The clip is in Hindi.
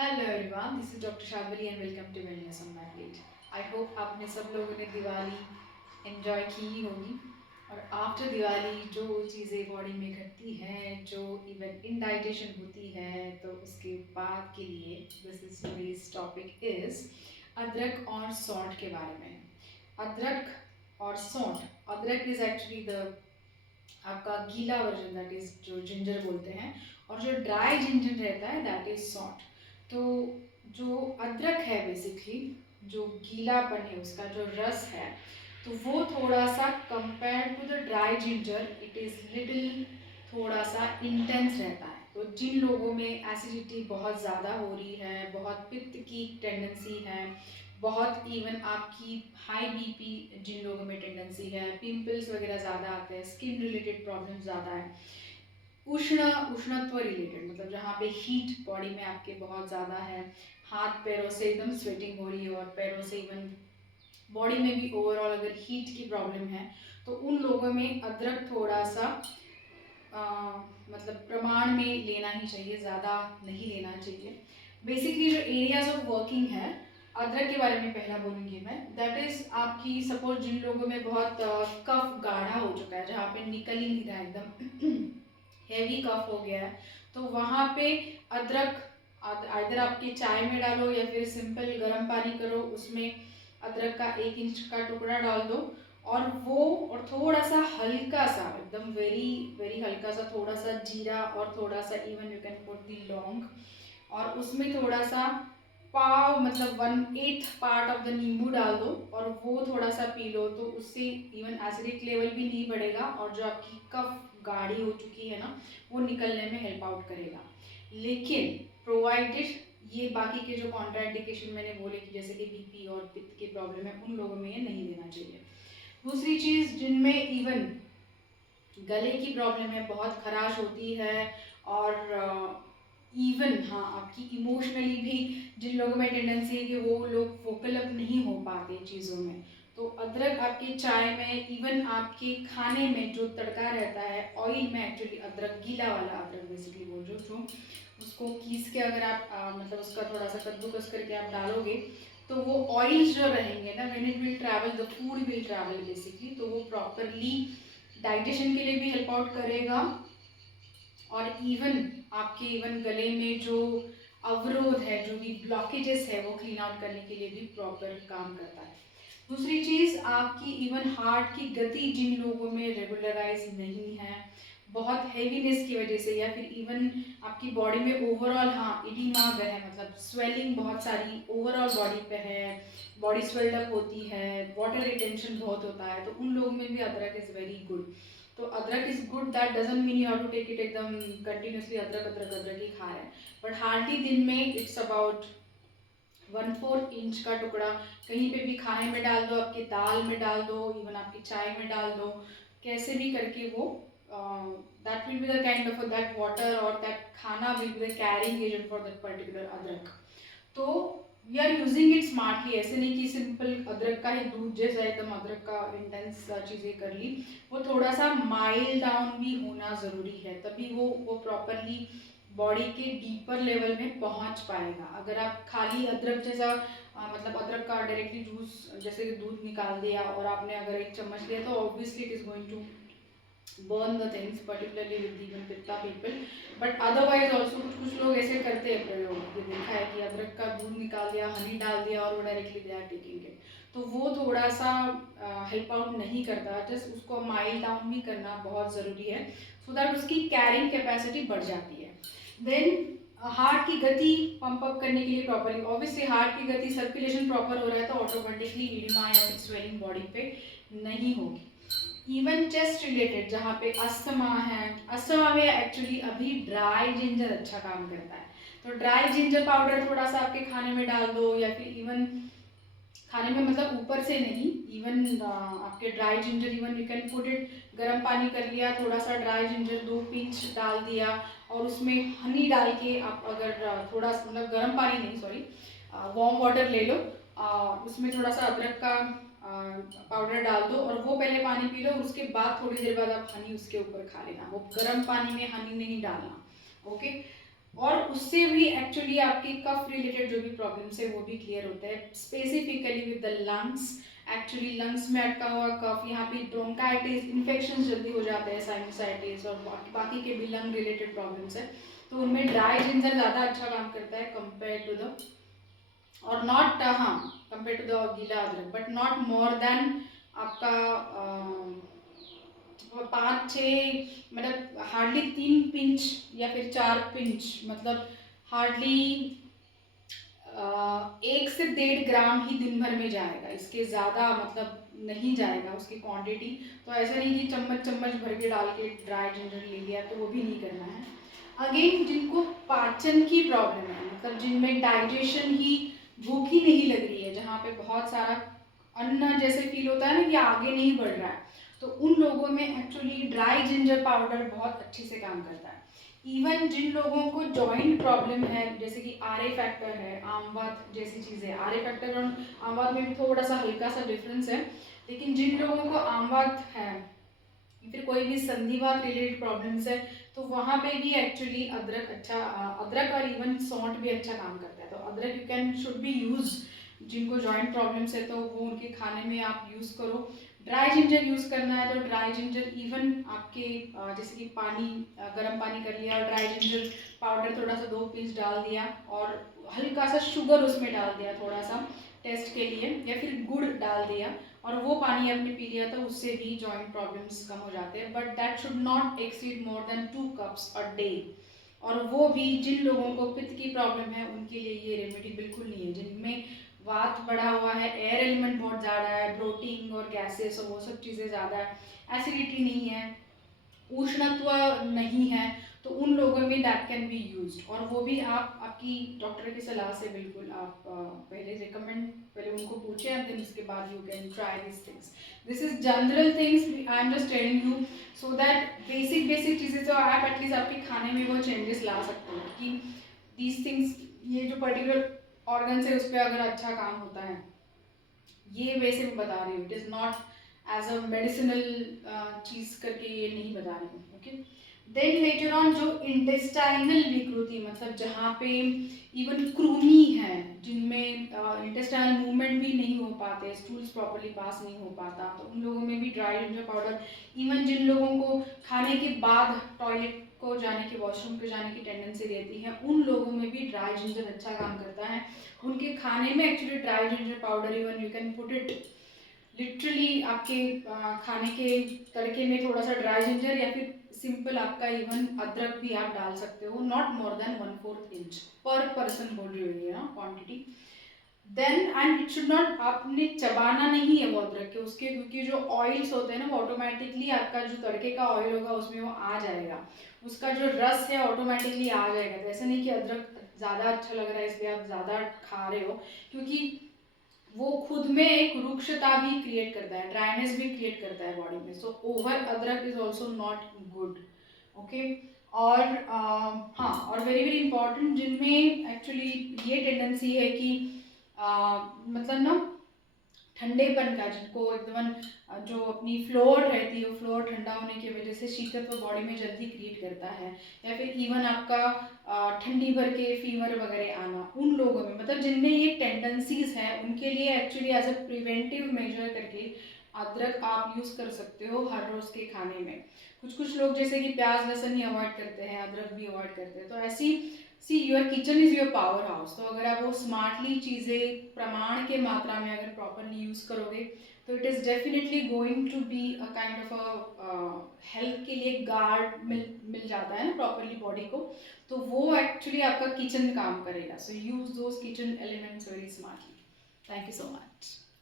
Hello everyone, this is doctor Shadwali and welcome to wellness on my plate. I hope आपने सब लोगों ने दिवाली एंजॉय की ही होगी। और आफ्टर दिवाली जो चीज़ें बॉडी में घटती हैं, जो इवन इनडाइजेशन होती है, तो उसके बाद के लिए this is today's topic is अदरक और सौंठ के बारे में। अदरक और सौंठ, अदरक इज एक्चुअली द आपका गीला वर्जन, दैट इज जो जिंजर बोलते हैं, और जो ड्राई जिंजर रहता है दैट इज सॉल्ट। तो जो अदरक है बेसिकली, जो गीलापन है उसका जो रस है, तो वो थोड़ा सा compare to the dry ginger it is little थोड़ा सा इंटेंस रहता है। तो जिन लोगों में एसिडिटी बहुत ज़्यादा हो रही है, बहुत पित्त की टेंडेंसी है, बहुत इवन आपकी हाई बीपी जिन लोगों में टेंडेंसी है, पिंपल्स वगैरह ज़्यादा आते हैं, स्किन रिलेटेड प्रॉब्लम ज़्यादा है, उष्णत्व रिलेटेड, मतलब जहाँ पे हीट बॉडी में आपके बहुत ज़्यादा है, हाथ पैरों से एकदम स्वेटिंग हो रही है और पैरों से इवन बॉडी में भी ओवरऑल अगर हीट की प्रॉब्लम है, तो उन लोगों में अदरक थोड़ा सा मतलब प्रमाण में लेना ही चाहिए, ज़्यादा नहीं लेना चाहिए। बेसिकली जो एरियाज ऑफ वर्किंग है अदरक के बारे में पहला बोलूँगी मैं, दैट इज़ आपकी सपोज जिन लोगों में बहुत कफ गाढ़ा हो चुका है, जहाँ पे निकल ही नहीं रहा, एकदम हैवी कफ हो गया है, तो वहाँ पे अदरक इधर आपके चाय में डालो या फिर सिंपल गर्म पानी करो, उसमें अदरक का 1 इंच का टुकड़ा डाल दो, और वो और थोड़ा सा हल्का सा एकदम वेरी वेरी हल्का सा थोड़ा सा जीरा, और थोड़ा सा even you can put the लौंग, और उसमें थोड़ा सा पाव मतलब 1/8 पार्ट ऑफ द नींबू डाल दो, और वो थोड़ा सा पी लो, तो उससे इवन एसिडिक लेवल भी नहीं बढ़ेगा, और जो आपकी कफ गाढ़ी हो चुकी है ना, वो निकलने में हेल्प आउट करेगा। लेकिन प्रोवाइडेड ये बाकी के जो कॉन्ट्राइंडिकेशन मैंने बोले कि जैसे कि बीपी और पित्त की प्रॉब्लम है, उन लोगों में ये नहीं लेना चाहिए। दूसरी चीज़, जिनमें इवन गले की प्रॉब्लम है, बहुत खराश होती है, और इवन हाँ आपकी इमोशनली भी जिन लोगों में टेंडेंसी है कि वो लोग वोकल अप नहीं हो पाते चीज़ों में, तो अदरक आपके चाय में, इवन आपके खाने में जो तड़का रहता है ऑयल में, एक्चुअली अदरक गीला वाला अदरक बेसिकली बोल रहे हो, जो उसको कीस के अगर आप मतलब उसका थोड़ा सा कद्दूकस करके आप डालोगे, तो वो ऑयल्स जो रहेंगे ना, when it will travel the food will travel basically, तो वो प्रॉपरली डाइजेशन के लिए भी हेल्प आउट करेगा, और इवन आपके इवन गले में जो अवरोध है, जो भी ब्लॉकेजेस है, वो क्लीन आउट करने के लिए भी प्रॉपर काम करता है। दूसरी चीज़, आपकी इवन हार्ट की गति जिन लोगों में रेगुलराइज नहीं है, बहुत हैवीनेस की वजह से, या फिर इवन आपकी बॉडी में ओवरऑल हाँ इडिमा है, मतलब स्वेलिंग बहुत सारी ओवरऑल बॉडी पे है, बॉडी स्वेल्ड अप होती है, वाटर रिटेंशन बहुत होता है, तो उन लोगों में भी अदरक इज़ वेरी गुड। तो adrak is good, that doesn't mean you have to take it एकदम कंटिन्यूसली अदरक अदरक अदरक ही खा रहे हैं, बट हार्डली दिन में इट्स अबाउट 1/4 इंच का टुकड़ा कहीं पे भी खाने में डाल दो, आपकी दाल में डाल दो, इवन आपकी चाय में डाल दो, कैसे भी करके वो that will be the kind of that water और that khana will be the carrying agent for that particular adrak. तो we are using it smartly, ऐसे नहीं कि सिंपल अदरक का ही दूध जैसा एकदम अदरक का इंटेंस चीज़ें कर ली, वो थोड़ा सा माइल्ड डाउन भी होना ज़रूरी है, तभी वो प्रॉपरली बॉडी के डीपर लेवल में पहुंच पाएगा। अगर आप खाली अदरक जैसा मतलब अदरक का डायरेक्टली जूस जैसे कि दूध निकाल दिया और आपने अगर 1 चम्मच लिया, तो obviously it is going to burn the things, particularly with even pitta people, but otherwise also कुछ लोग ऐसे करते हैं प्रयोग, ये देखा है कि अदरक का दूध निकाल दिया, हनी डाल दिया, और वो directly they are taking it, तो वो थोड़ा सा हेल्प आउट नहीं करता, जस्ट उसको माइल्ड डाउन भी करना बहुत ज़रूरी है, सो दैट उसकी कैरिंग कैपेसिटी बढ़ जाती है। देन हार्ट की गति पंप अप करने के लिए प्रॉपरली, ऑब्वियसली हार्ट की गति सर्कुलेशन प्रॉपर हो रहा है, तो ऑटोमेटिकली इडिमा या फिर स्वेलिंग बॉडी पे नहीं होगी। इवन चेस्ट रिलेटेड जहाँ पे अस्थमा है, अस्थमा में एक्चुअली अभी ड्राई जिंजर अच्छा काम करता है, तो ड्राई जिंजर पाउडर थोड़ा सा आपके खाने में डाल दो, या फिर इवन खाने में मतलब ऊपर से नहीं, इवन आपके dry ginger even you can put it, गर्म पानी कर लिया, थोड़ा सा ड्राई जिंजर 2 पिंच डाल दिया, और उसमें हनी डाल के आप अगर थोड़ा मतलब गर्म पानी नहीं सॉरी वार्म वाटर ले लो, उसमें थोड़ा सा अदरक का पाउडर डाल दो, और वो पहले पानी पी लो, उसके बाद थोड़ी देर बाद आप हनी उसके ऊपर खा लेना, वो गर्म पानी में हनी नहीं डालना, ओके। और उससे भी एक्चुअली आपके कफ रिलेटेड जो भी प्रॉब्लम्स है वो भी क्लियर होते हैं, specifically with the lungs. Actually lungs में अटका हुआ कफ, यहाँ पे ब्रोंकाइटिस, इन्फेक्शन जल्दी हो जाते हैं, साइनसाइटिस और बाकी के भी लंग रिलेटेड प्रॉब्लम्स है, तो उनमें ड्राई जिंजर ज़्यादा अच्छा काम करता है कंपेयर टू द, और नॉट, हाँ, कंपेयर टू द गीला अदरक, बट नॉट मोर देन आपका 5-6, मतलब हार्डली 3 पिंच या फिर 4 पिंच, मतलब हार्डली 1 से 1.5 ग्राम ही दिन भर में जाएगा, इसके ज़्यादा मतलब नहीं जाएगा उसकी क्वांटिटी। तो ऐसा नहीं कि चम्मच चम्मच भर के डाल के ड्राई जिंजर ले लिया, तो वो भी नहीं करना है। अगेन जिनको पाचन की प्रॉब्लम है, मतलब जिनमें डाइजेशन ही, भूख ही नहीं लग रही है, जहाँ पे बहुत सारा अन्न जैसे फील होता है ना कि आगे नहीं बढ़ रहा है, तो उन लोगों में एक्चुअली ड्राई जिंजर पाउडर बहुत अच्छे से काम करता है। इवन जिन लोगों को जॉइंट प्रॉब्लम है, जैसे कि आर ए फैक्टर है, आमवात जैसी चीज़ें, आर ए फैक्टर और आमवात में भी थोड़ा सा हल्का सा डिफरेंस है, लेकिन जिन लोगों को आमवात है, फिर कोई भी संधिवात रिलेटेड प्रॉब्लम्स है, तो वहाँ पे भी एक्चुअली अदरक अच्छा, अदरक और इवन सौंठ भी अच्छा काम करता है। तो अदरक you can should be use, जिनको जॉइंट प्रॉब्लम्स है तो वो उनके खाने में आप यूज़ करो। ड्राई जिंजर यूज़ करना है तो ड्राई जिंजर इवन आपके जैसे कि पानी, गर्म पानी कर लिया और ड्राई जिंजर पाउडर थोड़ा सा 2 पिंच डाल दिया, और हल्का सा शुगर उसमें डाल दिया थोड़ा सा टेस्ट के लिए, या फिर गुड़ डाल दिया और वो पानी आपने पी लिया, तो उससे भी जॉइंट प्रॉब्लम्स कम हो जाते हैं, but that should not exceed more than 2 cups a day. और वो भी जिन लोगों को पित्त की प्रॉब्लम है उनके लिए ये रेमेडी बिल्कुल नहीं है, जिनमें वात बढ़ा हुआ है, एयर एलिमेंट बहुत ज़्यादा है, ब्लोटिंग और गैसेस और वो सब चीज़ें ज़्यादा है, एसिडिटी नहीं है, उष्णत्व नहीं है, तो उन लोगों में दैट कैन बी यूज, और वो भी आप आपकी डॉक्टर की सलाह से बिल्कुल आप पहले रिकमेंड, पहले उनको पूछें एंड देन उसके बाद you can try this things. This is general things I am just telling you, so that basic basic चीज़ें तो आप एटलीस्ट आपके खाने में वो चेंजेस ला सकते हो कि दीज थिंग्स, ये जो पर्टिकुलर ऑर्गन है उस पर अगर अच्छा काम होता है, ये वैसे मैं बता रही हूँ, it is not as a medicinal चीज़ करके ये नहीं बता रही हूँ, ओके। देन लेटर ऑन जो इंटेस्टाइनल विकृति, मतलब जहाँ पे इवन कृमि है, जिनमें इंटेस्टाइनल मूवमेंट भी नहीं हो पाते, स्टूल्स प्रॉपरली पास नहीं हो पाता, तो उन लोगों में भी ड्राई जिंजर पाउडर, इवन जिन लोगों को खाने के बाद टॉयलेट को जाने की, वॉशरूम पे जाने की टेंडेंसी रहती है, उन लोगों में भी ड्राई जिंजर अच्छा काम करता है। उनके खाने में actually dry ginger powder, even you can put it literally आपके खाने के तड़के में थोड़ा सा ड्राई जिंजर, या फिर सिंपल आपका इवन अदरक भी आप डाल सकते हो, not more than 1/4 inch per person बोल रही हुई है ना quantity. Then and it should not, आपने चबाना नहीं है वो अदरक के उसके, क्योंकि जो ऑयल्स होते हैं ना वो ऑटोमेटिकली आपका जो तड़के का ऑयल होगा उसमें वो आ जाएगा, उसका जो रस है ऑटोमेटिकली आ जाएगा। तो ऐसा नहीं कि अदरक ज़्यादा अच्छा लग रहा है इसलिए आप ज़्यादा खा रहे हो, क्योंकि वो खुद में एक रुक्षता भी क्रिएट करता है, ड्राइनेस भी क्रिएट करता है बॉडी में, सो ओवर अदरक is also not good, okay. और हाँ, और वेरी वेरी इंपॉर्टेंट, जिनमें एक्चुअली ये टेंडेंसी है कि मतलब ना ठंडेपन का, जिनको एकदम जो अपनी फ्लोर रहती है वो फ्लोर ठंडा होने की वजह से शीतत्व बॉडी में जल्दी क्रिएट करता है, या फिर इवन आपका ठंडी भर के फीवर वगैरह आना, उन लोगों में, मतलब जिनमें ये टेंडेंसीज हैं उनके लिए actually as a preventive measure करके अदरक आप यूज़ कर सकते हो हर रोज़ के खाने में। कुछ कुछ लोग जैसे कि प्याज लहसुन ही अवॉइड करते हैं, अदरक भी अवॉइड करते हैं, तो ऐसी, see your kitchen is your power house, तो अगर आप वो स्मार्टली चीज़ें प्रमाण के मात्रा में अगर प्रॉपरली यूज़ करोगे, तो it is definitely going to be a kind of a health के लिए गार्ड मिल जाता है ना प्रॉपरली बॉडी को, तो वो एक्चुअली आपका किचन काम करेगा। So use those kitchen elements very smartly. Thank you so much.